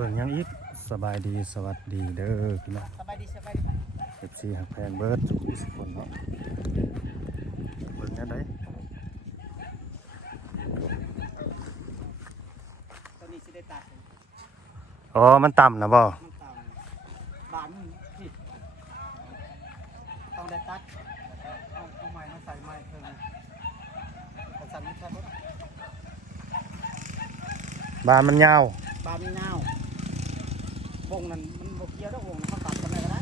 เบิ่งหยังอีกสบายดีสวัสดีเด้อพี่น้องสบายดีสบายดี FC หักแพงเบิร์ดทุกผู้ทุกคนเนาะเบิ่งยังไงตัวนี้สิได้ตัดอ๋อมันต่ำนะบ่มันต่ำบานผิดต้องได้ตัดเอาเอาไม้มาใส่ไม้เพิ่มแต่สั่นไม่ใช่รถบานมันยาว บานนี่เงาวว งนั้นมันบกเกี่ยวแล้ววงนั้นเขาตัดกันได้ก็ได้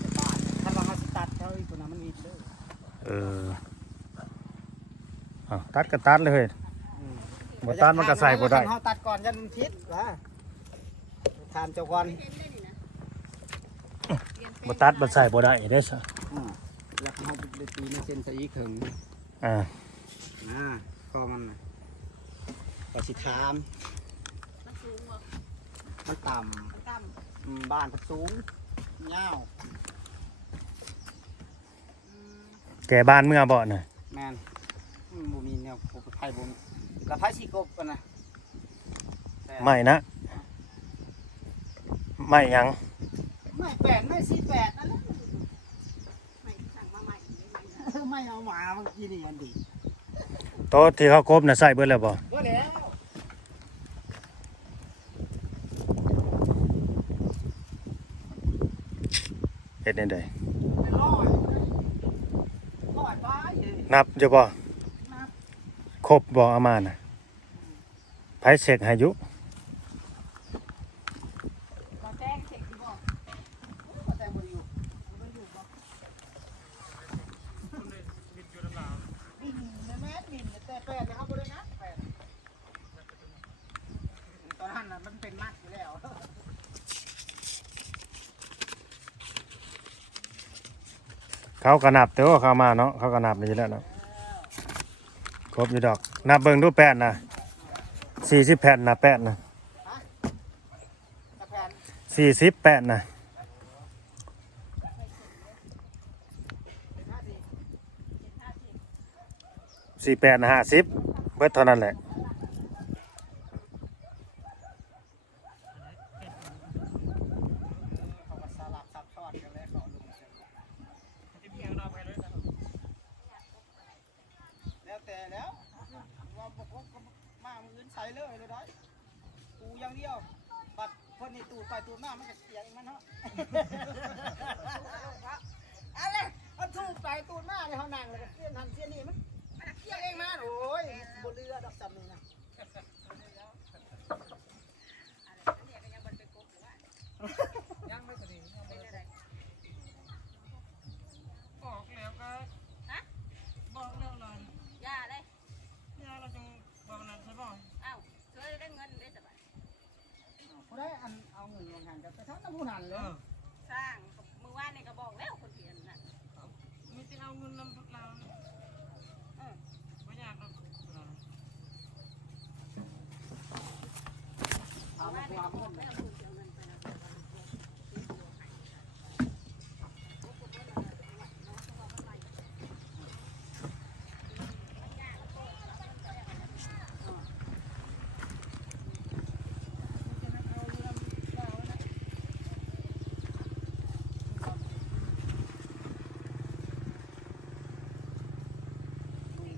แต่บานถ้าว่าเขาสิตัดเขาอีกตัวนั้นมันมีเด้อเอออ้าวตัดก็ตัดเลยอืมบ่ตัดมันก็ใส่บ่ได้ เขาตัดก่อนยันมันทิศว่าทานเจ้าก่อนบ่ตัดบ่ใส่บ่ได้เด้อซะอืมแล้วเขาไปตีในเส้นใส่อีกถึงอ่าอ่าก็มันน่ะก็สิถามมันสูงบ่ มันต่มันต่ำอืมบ้านมันสูงเงาวำอืมแก่บ้านเมื่อบ่น่ะแมนอืมบ่มีแนวปลูกไผ่บ่มีแล้วไผ่สีกบกันนะแต่ไม่นะไม่หยังไม่แปดไม่สี่แปดนั่นแหละไม่สั่งมาใหม่ไม่ไม่นะไม่เอาหมาเมื่อกี้นี่อันดีโต๊ะที่เขากบน่ะใส่เบิดแล้วบ่ ก็แล้ว ฮ็ดได้ไดเป็นร้อยร้อยไปเลยนับอยู่บ่นับครบบ่เอามาน่ะไผเช็คให้อยู่ เราแจ้งเช็คดีบ่ ก็แต่บ่อยู่บ่อยู่บ่บินแม่แม่บินแต่แปดนะครับบ่ได้นะแปดตอนนั้นน่ะมันเป็นมากอยู่แล้ว เขาก็นับแต่ว่าเข้ามาเนาะเขาก็นับอยู่แล้วเนาะครบอยู่ดอกนับเบิ่งดูแปดนะสี่สิบแผ่นนะแปดนะกระสี่สิบแปดนะเป็นห้าสี่สี่แปดนะห้าสิบเบิดเท่านั้นแหละ เขาก็สลับซับซ้อนกันแล้วเขาลงกันที่เพียงเราไปเลยนะแล้วแต่แล้วว่าบอกว่ามามืออื่นใส่เลยเลยได้กูอย่างเดียว บัดคนนี้ตูดไปตูดมามันก็เสียงมันเนาะอะไรมันตูดไปตูดมาเนี่ยเขานั่งเลยเสียนทันเสียนนี่มันมันเสียงเองมาโอ้ยบนเรือดอกจำนี่นะ เนี่ยก็ยังบ่ได้ไปกบหรือว่า ยังไม่สนิท เป็นอะไร บอกแล้วก็ ฮะ บอกแล้วนอน ย่าเลย เนี่ยเราจึงบอกนั้นใช่ป่ะ อ้าวช่วยได้เงินได้สบาย เขา ได้อันเอาเงินลงหันกันไปทั้งน้ำผู้นันเอเลยอสร้างมือว่านนี่ก็บอกแล้วคนเพียนน่ะไม่จะเอาเงินนำพวกเรา เออ ไม่อยากเรา เอา เอา มา ว่าน เพื่ นี่ อ ก็ เอา บอ เงิ ก น แล้วคุณเอาเงินไปแล้ว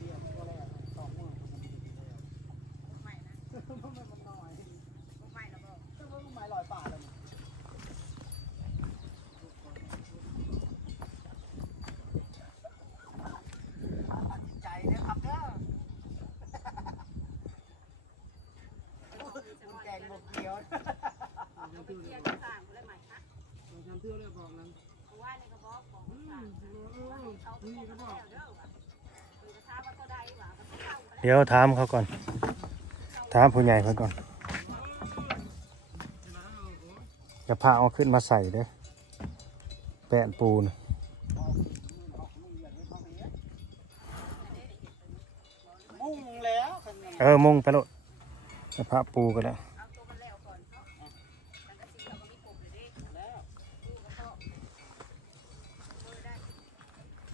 เดียวมันก็แล้วสองมือ ไม่นะ มันน้อย ไม่แล้วบอก ซึ่งมันหมายลอยป่าเลยตัดสินใจเนี่ยครับเด้อคุณแกงบกเกียว เอาไปเที่ยวก็สร้างคนละใหม่ฮะ ทำ เที่ยวเลยบอกนั้นมือว่านนี่ก็บอกบอกอืสร้างมเออเขาก็นี่บอกก็บแล้อกวเด้อว่าคือกระทาว่าก็ได้ว่าก็เข้าไปเดี๋ยวถามเขาก่อน ถามผู้ใหญ่เขาก่อน จะพาเอาขึ้นมาใส่เด้อแปะปูนมุ่งแล้วคันนี้เออ มุงไปโลดจะพาปูก็แล้ว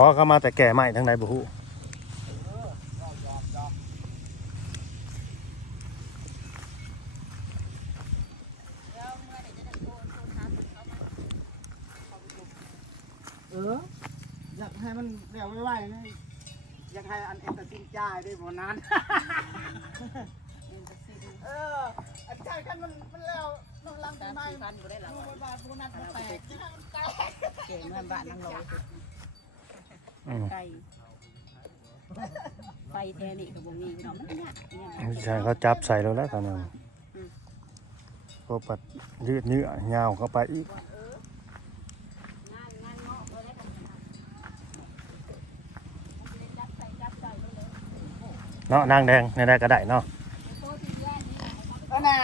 อเขามาแต่แก่ใหม่ทั้งไหนบุหูเออจอกจอกจอกแล้วเมื่อไหร่จะได้โทรโทรถามเขามาเอออยากให้มันเร็วไวๆนะอยากให้อันเอ็นเตอร์ซินจ่ายได้บ่นานเอออันจ่ายกันมันมันแล้วมันลังสามไม่สี่พันก็ได้หลังดูบาทโบนัสมันแตกที่ให้มันแตกเก่งเงินบ้านนั่งรออืม ไก่ไฟแทนี่กับวงนี้พี่น้องมันเนี่ยเนี่ยไม่ใช่เขาจับใส่แล้วแล้วตอนนั้นพวกปัดยืดเนื้อยาวเข้าไปอีกงานงานเงาะเลยได้กันจับใส่จับใส่เลยเนาะนางแดงในได้ก็ได้เนาะโตที่แย่นี่เออน่ะ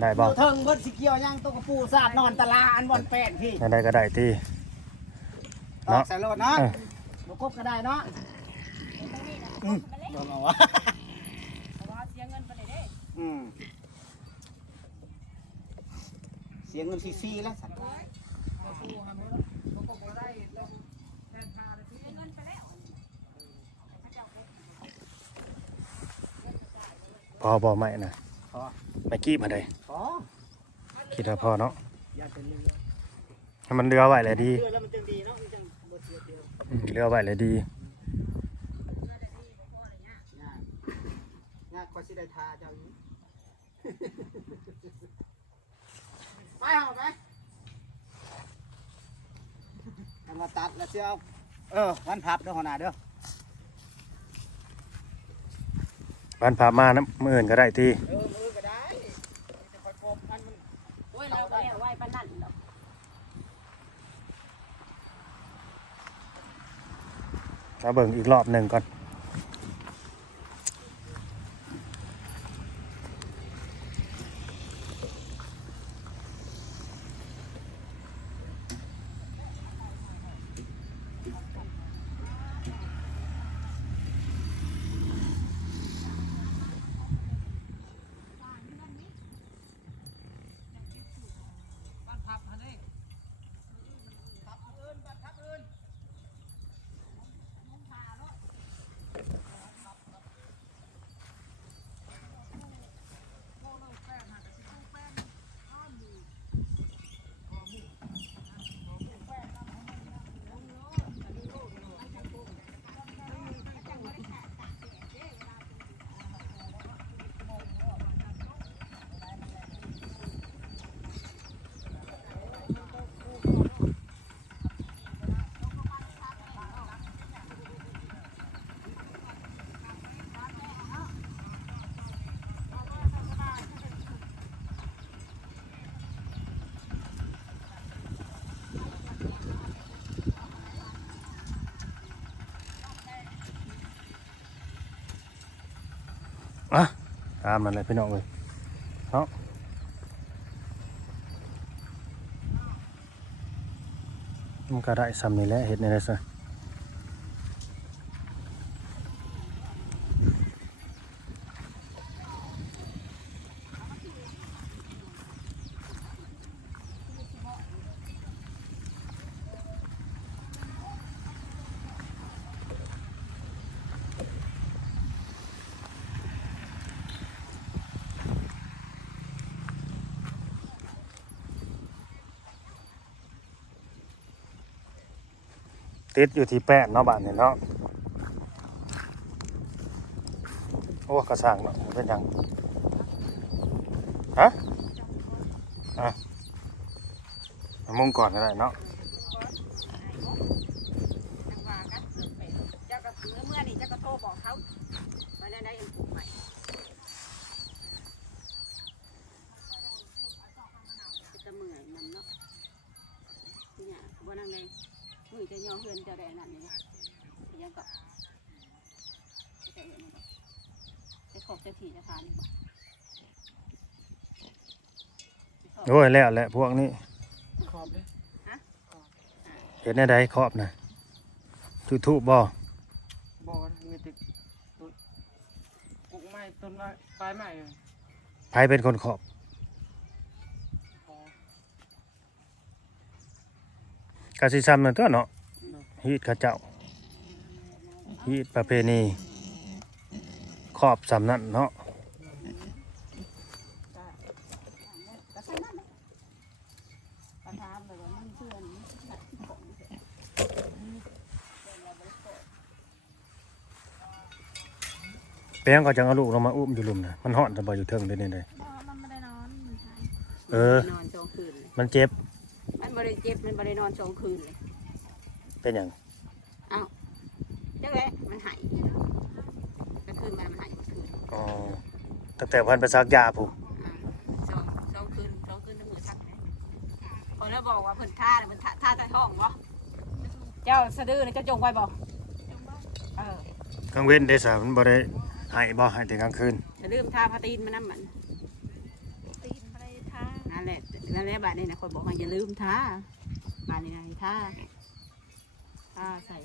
ได้บ่เทิงเบิดสิเกี่ยวย่างตัวกระปูสาดนอนตะลาอันบอนแปดพี่ในได้ก็ได้ตีตอกใส่รถเนาะเออ บ่ครบก็ได้เนาะตรงนี้นะอืมมันเล็กบ่มาวะเพราะว่าเสียเงินไปเลยเด้อืมเสียเงินฟรีๆแล้วสันพอบ่ไม่นะพอไม่กี้มาได้พอคิดว่าพอเนาะอย่าเป็นเรือให้มันเรือไว้เลยดีเรือแล้วมันจึงดี เดียวอืมเรือไว้เลยดียากยากกว่าสิได้ทาเจ้าอยู่ไปเอาไปเอามาตัดแล้วเสียเอาเออวันพับเด้อหัวหน้าเด้อบ้านพามานะมื่ออื่นก็ได้ตี เออมือก็ได้จะคอยกบมันมัน โอ้ยเราก็แล้วไว้ปานนั่นดอก เราเบิ่งอีกรอบหนึ่งก่อนามมันเลยพี่น้องเลยเนาะมันก็ได้ซ้ำนี่แหละเห็ดในไรซะ ติดอยู่ที่แป้นเนาะบ้านนี่เนาะโอ้กระสังเนาะเป็นยังฮะอะมุงก่อนก็ได้เนาะ จังว่ากันเกิดไปเจ้าก็เมื่อเมื่อนี่เจ้าก็โทรบอกเขามาได้ได้เอ็นปลูกใหม่ นจะได้อันนั่นนี่นะยังก็จะเอ็นนี่ก็จะขอบจะถี่จะทานนี่บ่ โอ้ยแล้วแหละพวกนี้ขอบเลยเห็นได้ใดครอบนะทุทุบ่บอกว่ามีติดต้นปลูกไม้ต้นไม้ปลายไม้ไผเป็นคนขอบพอกะสิซ้ำนั่นตัวเนาะฮีดเขาเจ้าฮีดประเพณีครอบสำนั่นเนาะ ก็ใช่นั่นแหละประทามแบบว่ามันเพื่อนหัดที่ของเสร็จ เปียงก็จังเอาลูกลงมาอุ้มอยู่ลุมนะมันฮ้อนจะบ่อยู่เทิงเด้นี่เด้มันไม่ได้นอนมันหายเออ นอนสองคืนเลยมันเจ็บมันบริเจ็บมันบรินอนสองคืนเลยเป็นหยังจังแหละมันหายก็คืนมามันหายคืนอ๋อตั้งแต่พันไปซักยาผมอ่าสองสองคืนสองคืนน้ำมือทักเลยพอแล้วบอกว่าเพิ่นท่าเนี่ยเพิ่นท่าท่าใต้ท้องบ่เจ้าสะดือนี่เจ้าจงไว้บ่เออ กลางเว้นได้สามันบ่ได้ ให้บ่ให้แต่กลางคืนอย่าลืมท่าพาตีนมันน้ำมันตีนอะไรท่านั่นแหละนั่นแหละบ้านนี้นะคนบอกว่าอย่าลืมท่าบ้านนี้นะให้ท่าท่าใส่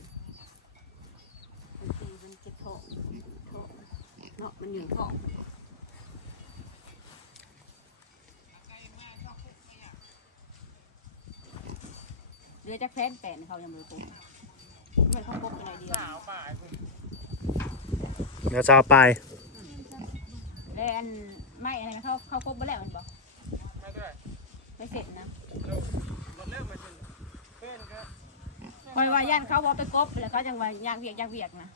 บางทีมันเจ็บท้องท้องเนาะมันอยู่ท้องเรือจากแฟนแปนเขายังมือปุ๊บมันเขาปุ๊บอะไรเดียวสาวป่ายคุณ เดี๋ยวจะเอาไปแล้วอันไม่อะไรนะเขาเขาปุ๊บไปแล้วมันบอกไม่ด้วยไม่เสร็จนะเร็วหมดเริ่มมาจนเพื่อนก็คอยว่าย่านเขาบอกไปกบแล้วเขาจังว่าย่างเวียกย่างเวียกนะ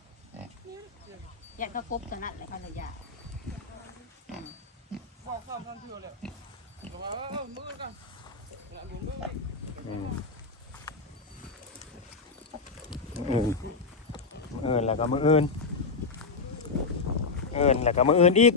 ย่านเขากบตอนนั้นเลยเขาเลยยาบอกซ้อมตอนเที่ยวเลยบอกว่าเออมือกันเนี่ยหมุนมืออีกอืมอืมมืออื่นแล้วก็มืออื่น เอื่นแล้วก็มืออื่นอีก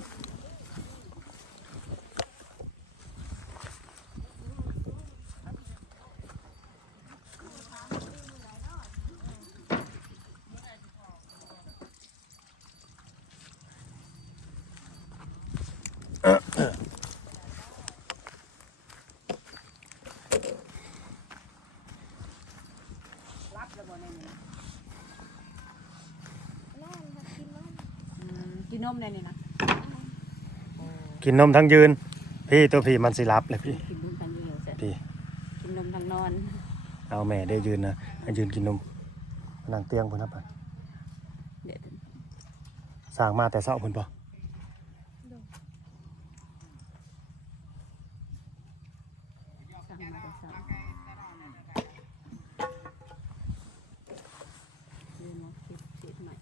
รับแล้วบ่ในนี้ น่าจะกินมัน อืมกินนมในนี้นะ กินนมทั้งยืน พี่ตัวพี่มันสิรับเลยพี่กินนมทางยืนเสร็จพี่กินนมทางนอน เอาแม่ได้ยืนนะให้ยืนกินนมนั่งเตียงพุ่นนะปะเดี๋ยวสร้างมาแต่เช้าพุ่นปะสั่งมาแต่เช้าเรียนมาคิดคิดใหม่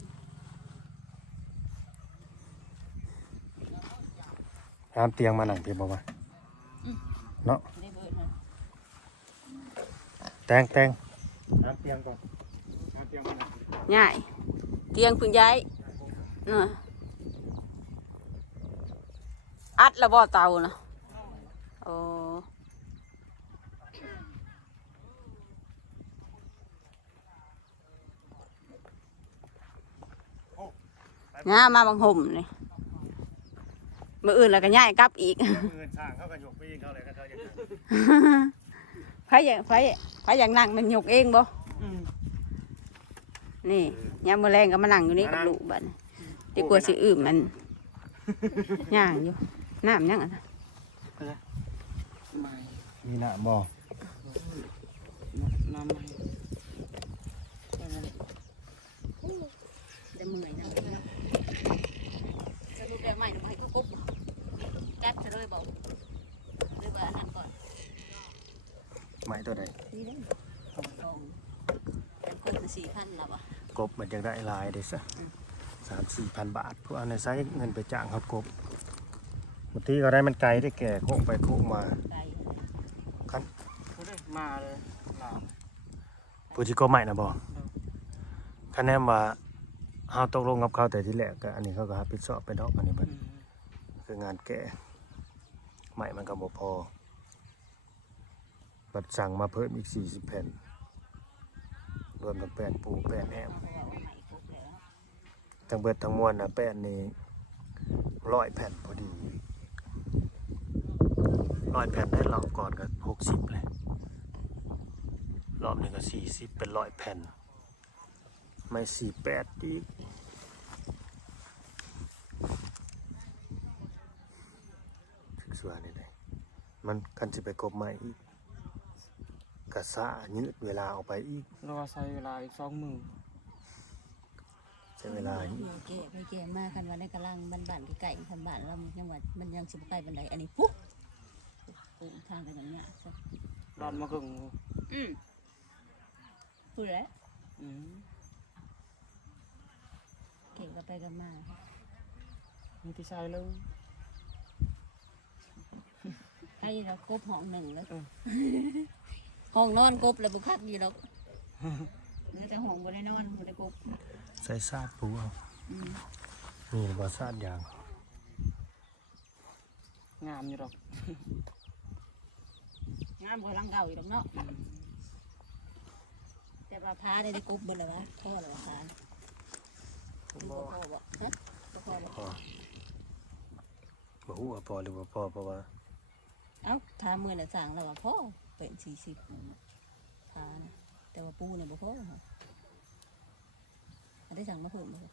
ห้ามเตียงมานั่งพี่บอกว่าเนาะได้เบิดเลยแตงแตงห้ามเตียงก่อนห้ามเตียงมานั่งง่ายเตียงเพึ่งย้ายเอออัดแล้วบ่เตานะโอ้งามาบางห่มนี่ มืออื่นแล้วก็ย้ายกลับอีกมืออื่นสร้างเขาก็ยกไปยิงเขาเลยก็เขาอย่างนั้นไผอยากไผไผอยากนั่งมันยกเองบ่อืมนี่ยามมื้อแรงก็มานั่งอยู่นี่กับลูกบัดนี้ดีกว่าสิอื่มมันย่างอยู่น้ำยังอะนะไม่มีหน้าบ่น้ำไม่ จะเมื่อยนะสรุปแล้วใหม่หรือไม่ก็กุ๊บจัดซะเลยบอกหรือว่าอันนั้นก่อน ไม้ตัวใดนี่เด้สองสองเป็นคนละสี่พันแล้วอะกบมันจะได้หลายเด้ซะสามสี่พันบาทพวกเอาในไซส์เงินไปจ้างเขากบบางทีก็ได้มันไกลได้แก่โค้งไปโค้งมาไก่พูดได้มาเลยหลานผู้ที่ก็ใหม่นะบ่คะแนนว่าเฮาตกลงกับเขาแต่ที่แรกก็อันนี้เขาก็รับผิดชอบไปดอกอันนี้เบิดอืมคืองานแก่ใหม่มันก็บ่พอ บัดสั่งมาเพิ่มอีก 40 แผ่น รวมทั้งแป้นปูแป้นแหมเพราะว่าเอมทั้งเบิดทั้งมวลนะแป้นนี่ร้อยแผ่นพอดีร้อยแผ่นได้รอบก่อนก็หกสิบเลยรอบหนึ่งก็สี่สิบเป็นร้อยแผ่น ไม่สี่แปดอีกถึกสวยนี่เลยมันกันสิไปกบใหม่อีก ระสะยืดเวลาออกไปอีกรอใช้เวลาอีกสองมือใช้เวลาอีกเดี๋ยวเก๋ไปเก๋มาคันว่าในกำลังบ้านๆไก่ๆคันบ้านเรายังว่ามันยังสิบไก่บันไดอันนี้ปุ๊บปูทางกันอย่างเงี้ยรอนมากึ่งอืมพูดแล้วอืมเก่งก็ไปกันมามีที่ใช้เลยให้เรากบห้องหนึ่งเลย ห้องนอนกบแล้วบุคักอยู่หรอกหรือแต่ห้องบนได้นอนบนได้กบใส่ซาดปูเอาอืมนี่บ่ซาดยาง งามอยู่หรอก งามกว่าหลังเก่าอยู่หรอกเนาะแต่ว่าพาได้ได้กบบนเลยวะพ่อเลยวะพาผมพ่บออกพ่อบอกฮะพ่อพ่อบอกพอบ่ฮู้ว่าพอหรือว่าพอเพราะว่า เอ้าทามือน่ะสั่งแล้วว่าพ่อ เป็นสี่สิบทานะแต่ว่าปูเนี่ยบ่พ่อค่ะอันได้สั่งมาเพิ่มบ่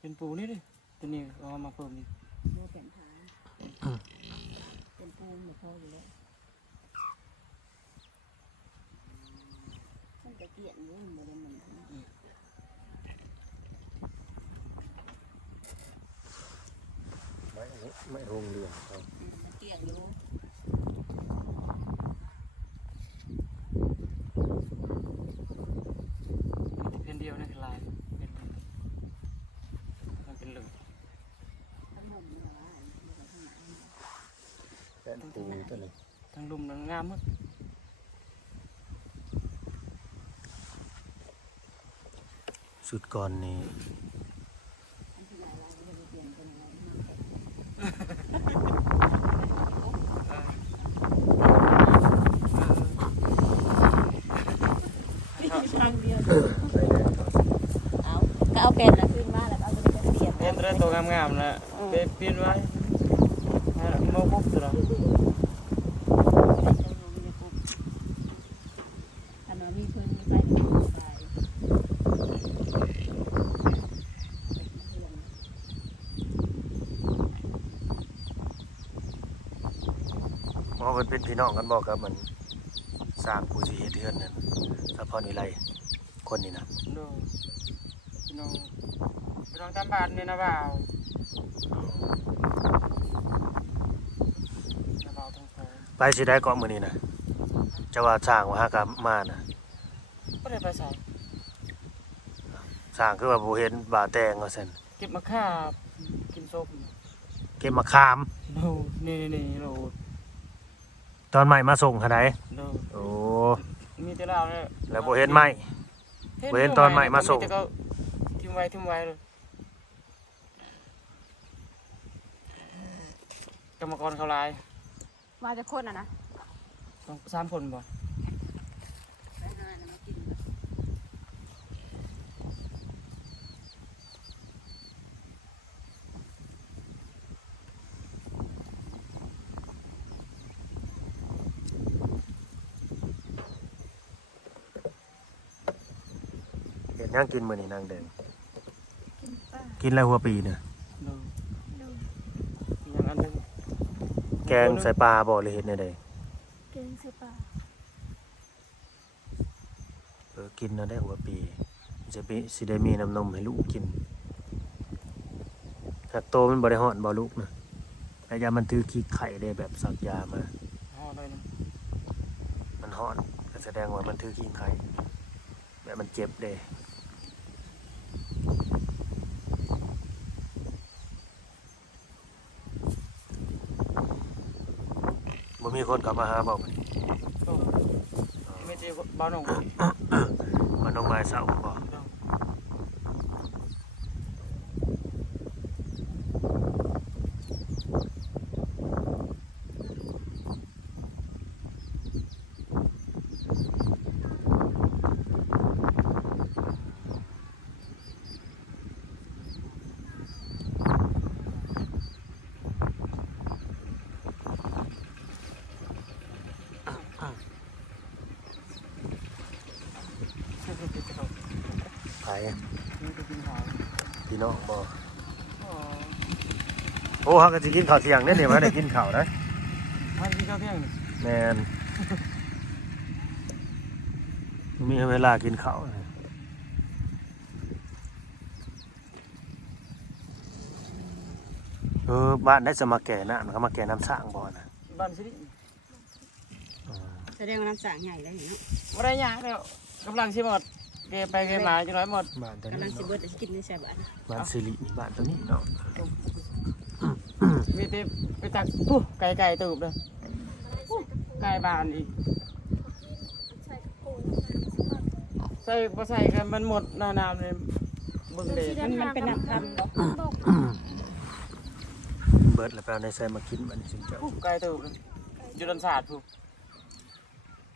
เป็นปูนี่ดิตัวนี้เราเอามาเพิ่มอีกบ่เป็นทาเป็นปูบ่พ่ออยู่แล้วมันจะเกลียดอยู่มันบ่ได้มันไม่ไม่โรงเรียนครับมันเกลียดอยู่ เพียนเดียวนี่คือลายเป็นมันเป็นเหลือง ทั้งหมดนี่ล่ะว่าบ่ได้ทั้งหลาย แป้นปูตัวนี้ทั้งลุมทั้งงามหมดสุดก่อนนี่อันที่หลายเราจะเปลี่ยนเป็นอะไรมาทางเดียวเอาก็เอาเป็นแล้วขึ้นมาแล้วก็เอาไปเปลี่ยนเพียนเรื่องตัวงามๆนะเปลี่ยนเปลี่ยนไว้ให้โมกุ๊บตัวเรา อันนั้นมีเพิ่นมีไปมีไป เพราะมั นเป็นพี่น้องกันบอกครับมันสร้างผู้สิเฮ็ดเฮือนนั่นสะพรวิไลคนนี้นะดูพี่น้องพี่น้องตามบ้านเนี่ยนะบ่าวนะบ่าวทั้งสองไปสิได้เกาะมื้อนี้นะจะว่าสร้างว่าหากะมานะก็ได้ไปใส่สร้างคือว่าบ่เห็นบ่าแตงว่าซั่นเก็บมะข่ากินส้มเก็บมะขามดูนี่นี่นี่โหลด ตอนใหม่มาส่งหาไดดูโอ้มีแต่เราเนี่ยแล้วบ่เห็นไหม บ่เห็นตอนใหม่มาส่ง แต่ก็ทิ้งไว้ทิ้งไว้เลยกรรมกรเขาลายมาจะคนอะนะต้องสามคนบ่ ไปหานะมากิน เห็นยังกินมื้อนี้นางแดงกินปลากินแล้วหัวปีเนี่ยดูดูอย่างอันหนึงแกงใส่ปลาบ่หรือเฮ็ดแนวใดเก่งใส่ปลาเออกินน่ะได้หัวปีจะไปสิได้มีน้ำนมให้ลูกกินหากโตมันบ่ได้ฮ้อนบ่ลูกนะแล้วยามันถือขี้ไข่ได้แบบสักยามาห่อหน่อยหนึงมันฮ้อนก็แสดงว่ามันถือขี้ไข่แบบมันเจ็บเด้ คนกลับมาหาบ่มันดูไม่เจอบ้านหนองมันต้องมาเศร้าบ่ ดู นี่ไปกินข้าว พี่น้องบ่อ๋อโอ้เฮาก็สิกินข้าวเที่ยงเด้เนี่ยว่าได้กินข้าวนะมากินข้าวเที่ยงนี่แม่นมีเวลากินข้าวนี่เออบ้านได้จะมาแก่น้ำเขามาแก่น้ำสร้างบ่นะบ้านสิริอืมแสดงว่าน้ำสางใหญ่แล้วเนาะบ่ได้หยังแล้วกำลังสิหมด เกไปเกมาจังน้อยหมดบ้านตัวกำลันี้งสิเนาะเบิดแต่สิกินในแซ่บอันบ้านสิรินี่บ้านตัวนี้เนาะมีแต่ไปตักปุ๊ไก่ไก่ตูบเลยไก่บ้านอีกใส่กระปุกใส่บ่ใส่กันมันหมดหน้าน้ำเลยเบิ่งเด็มันมันเป็นน้ำทำเนาะบอกเบิดแล้วไปเอาในใส่มากินมันสิเจ้าไก่ตูบเลยอยู่ดันศาสตร์ผู้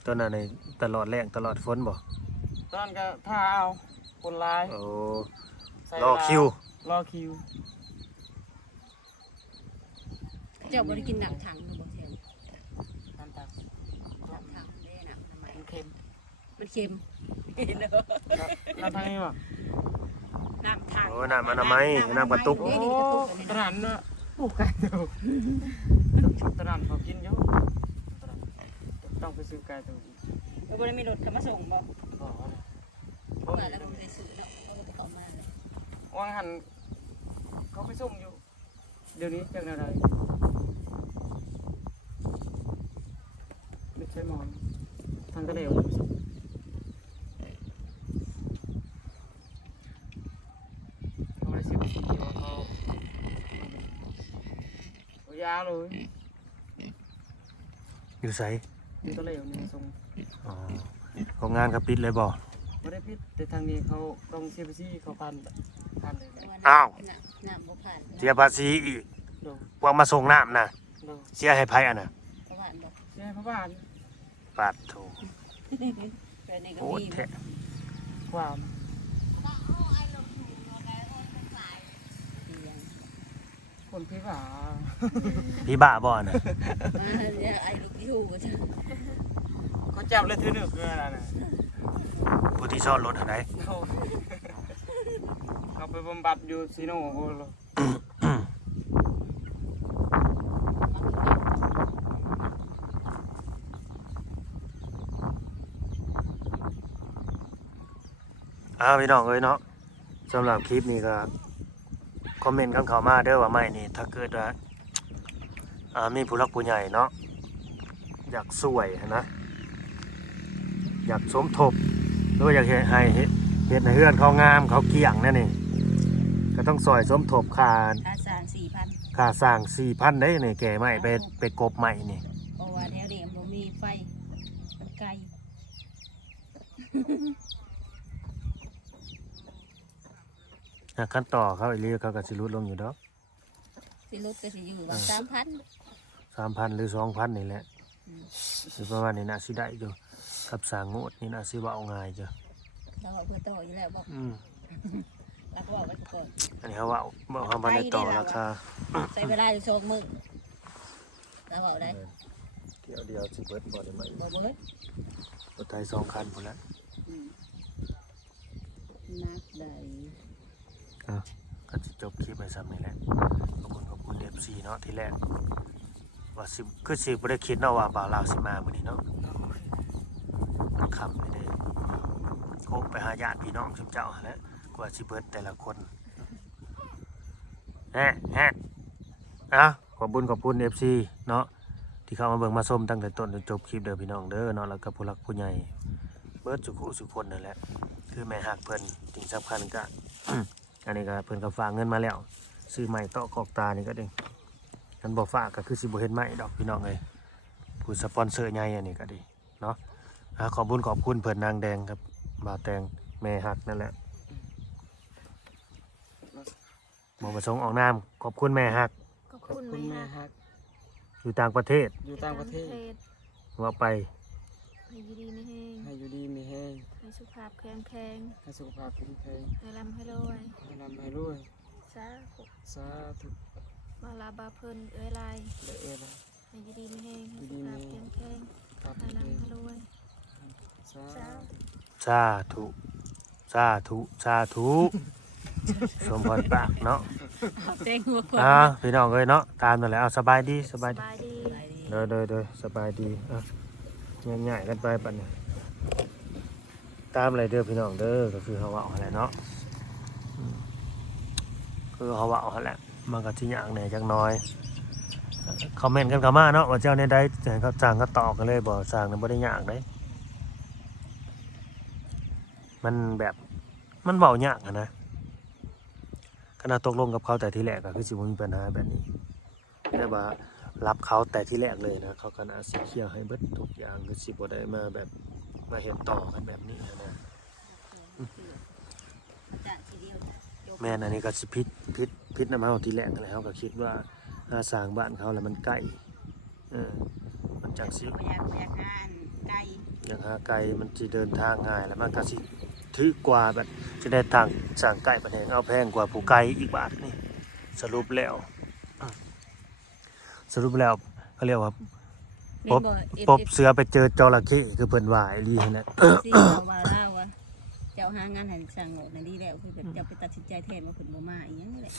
ตอนนั้นในตลอดแรงตลอดฝนบ่ ตอนนั้นก็ท่าเอาคนร้ายโอ้ใส่รอคิว รอคิวเจ้าบ่ได้กินน้ำถังเนาะบ่แทนน้ำตักน้ำถังเด้น้ำทำไมมันเค็มมันเค็มเนาะครับน้ำทางนี้ว่ะน้ำถังโอ้น้ำอนามัยน้ำกระตุก โอ้นี่นี่กระตุกอันนี้ตนะรันเนาะโอ้ไก่ตูบตรันเขากินอยู่ตรันต้องไปซื้อไก่ตูบอีกเราบ่ได้มีรถเข้ามาส่งบ่อ๋อ เพราะว่าแล้วก็ได้ซื้อเนาะเอารถเข้ามาเลยวางหันเขาไปส่งอยู่ เดี๋ยวนี้จากอะไรไม่ใช่มอนทางทะเลวเขาไม่ได้ซื้อสีเขาเขาเอายาวเลยอยู่ไสมีทะเลวนี่ส่งอ๋อของงานก็ปิดเลยบ่ ไม่ได้พิษแต่ทางนี้เขาตรงเซฟซี่เขาพันพันเลยแต่ว่าอ้าวน้ำน้ำบ่ผ่านเสียภาษีอีกดูพวกมาส่งน้ำนะดูเสียให้ไผอะน่ะเพราะว่าอันบ่ใช่พระบ้านปาดโถแฟนนี่ก็โอ้มีแท้ความคนพี่บ่าพี่บ้าบ่น่ะมาเนี่ยไอ้ลูกที่ถูกก็จะเขาจับเลยถือหนึ่งเกลืออะไรนะ ผู้ที่ซ่อนรถอันใดเขาเขาไปบำบัดอยู่ซีโน่โหโลอ้าวพี่น้องเอ้ยเนาะสำหรับคลิปนี้ก็คอมเมนต์กันเข้ามาเด้อว่าไม่นี่ ถ้าเกิดว่าอ่ามีผู้รักผู้ใหญ่เนาะอยากสวยนะ อยากสมทบห รือว่าอยากเฮ็ดให้เฮ็ดเฮ็ดให้เฮือนเขางามเขาเกี่ยงนั่นนี่ก็ต้องซอยสมทบค่าอาสางสี่พันค่าสร้าง4,000ได้นี่แก่ไม้ไปไปกบไม้นี่เพราะว่าแถวนี้มันมีไฟมันไกลนะขั้นต่อเขาอีหลีเขาก็สิลดลงอยู่ดอกสิรถก็สิอยู่ว่าสามพัน3,000หรือ2,000นี่แหละหรือประมาณนี้น่าสิได้อยู่ กับสร้างโงดนี่น่าสิว่าเอาง่ายจ้ะเราเอาเพื่อต่ออยู่แล้วบอกอืมแล้วก็บอกไว้ก่อนอันนี้เขาว่าเมื่อเขามาได้ต่อราคาใช้เวลาอยู่สองมื้อแล้วบอกได้เดียวเดียวสิเบิดบ่ได้ไหมบอกเบิดรถไทยสองคันหมดแล้วอืมนักใดก็จะจบคลิปไปซ้ำนี่แหละขอบคุณขอบคุณเอฟซีเนาะที่แรกว่าสิคือสิบ่ได้คิดเนาะว่าบ่าวลาวสิมามื้อนี้เนาะมัน คำไม่ได้โคกไปหาญาติพี่น้องชุมเจ้าแล้วกว่าสิเบิดแต่ละคนแฮะแฮะอะขอบคุณขอบคุณเอฟซีเนาะที่เข้ามาเบิ่งมาชมตั้งแต่ต้นจนจบคลิปเด้อพี่น้องเด้อเนาะแล้วก็ผู้หลักผู้ใหญ่เบิร์ดสุขุสุคนนั่นแหละคือแม่ฮักเพิ่นสิ่งสำคัญก็อันนี้ก็เพิ่นก็ฝากเงินมาแล้วซื้อใหม่ต่อกอกตานี่ก็เด้งอันบ่ฝากก็คือสิบ่เห็นใหม่ดอกพี่น้องเอ้ยผู้สปอนเซอร์ใหญ่อันนี้ก็ดีเนาะ อ่าขอบคุญขอบคุณเพิ่นนางแดงครับบ่าวแตงแม่ฮักนั่นแหละบ่ประสงค์ออกนามขอบคุณแม่ฮัก ขอบขอบคุณคุณแม่แม่ฮะฮักอยู่ต่างประเทศอยู่ต่างประเทศ ว่าไป ให้อยูดีไม่แห้งให้อยู่ดีมีแห้งให้สุขภาพแข็งแข็งให้สุขภาพแข็งแรงให้ร่ำให้รวยให้ร่ำให้รวยสาธุสาธุมาลาบาเพิ่นเอ้ยลายเด้อเอ้ยนะให้อยูดีไม่แห้งให้อยู่สุดีขมีภาพแรงแข็งแข็งครับให้เองร่ำให้รวย สาสาธุธุสาธุสาธุสาธุสมพรปากเนาะเอาเต้งหัวขวอ่าพี่น้องเอ้ยเนาะตามนั่นแหละเอาสบายดีสบายสดีบายดีเด้อเด้อเด้อสบายดีอะง่ายๆกันไปปัดนี้ตามอะไรเด้อพี่น้องเด้อก็คือเฮาเว้าหั่นแหละเนาะอืมคือเฮาเว้าหั่นแหละมันก็สิยากแหน่จักหน่อยคอมเมนต์กันเข้ามาเนาะว่าเจ้าเนี่ยได้จะให้เขาจ้างก็ตอบกันเลยบ่สร้างนั้นบ่ได้ยากเด้ มันแบบมันเว้ายากอะนะขณะตกลงกับเขาแต่ทีแรกก็คือสิบ่มีปัญหาแบบนี้แต่ว่ารับเขาแต่ที่แรกเลยนะเขาก็น่าสิเคลียร์ให้เบิดทุกอย่างคือสิบ่ได้มาแบบมาเห็นต่อกันแบบนี้นะจะทีเดียวจบแม่นอันนี้ก็สิพิษพิษพิษนำเฮาที่แรกนั่นแหละเฮาก็คิดว่าหาสร้างบ้านเขาแล้วมันใกล้เออมันจังสิพยากพยากานไก่อย่างหาไกลมันสิเดินทางง่ายแล้วมันก็สิ ถือกว่าแบบจะได้ทางสร้างไกลประเทศเอาแพงกว่าผู้ไกลอีกบาทนี่สรุปแล้วอืมสรุปแล้วเขาเรียกว่าเล่นบ่เอฟปบเสือไปเจอจระเข้คือเพิ่นว่าไอ้ลีนั่นแหละซีเอาว่าเล่าว่าเจ้าหางานให้สั่งโง่นั่นดีแล้วคือแบบเจ้าไปตัดสินใจแทนว่าเพิ่นบ่มาอีหยังนี่แหละ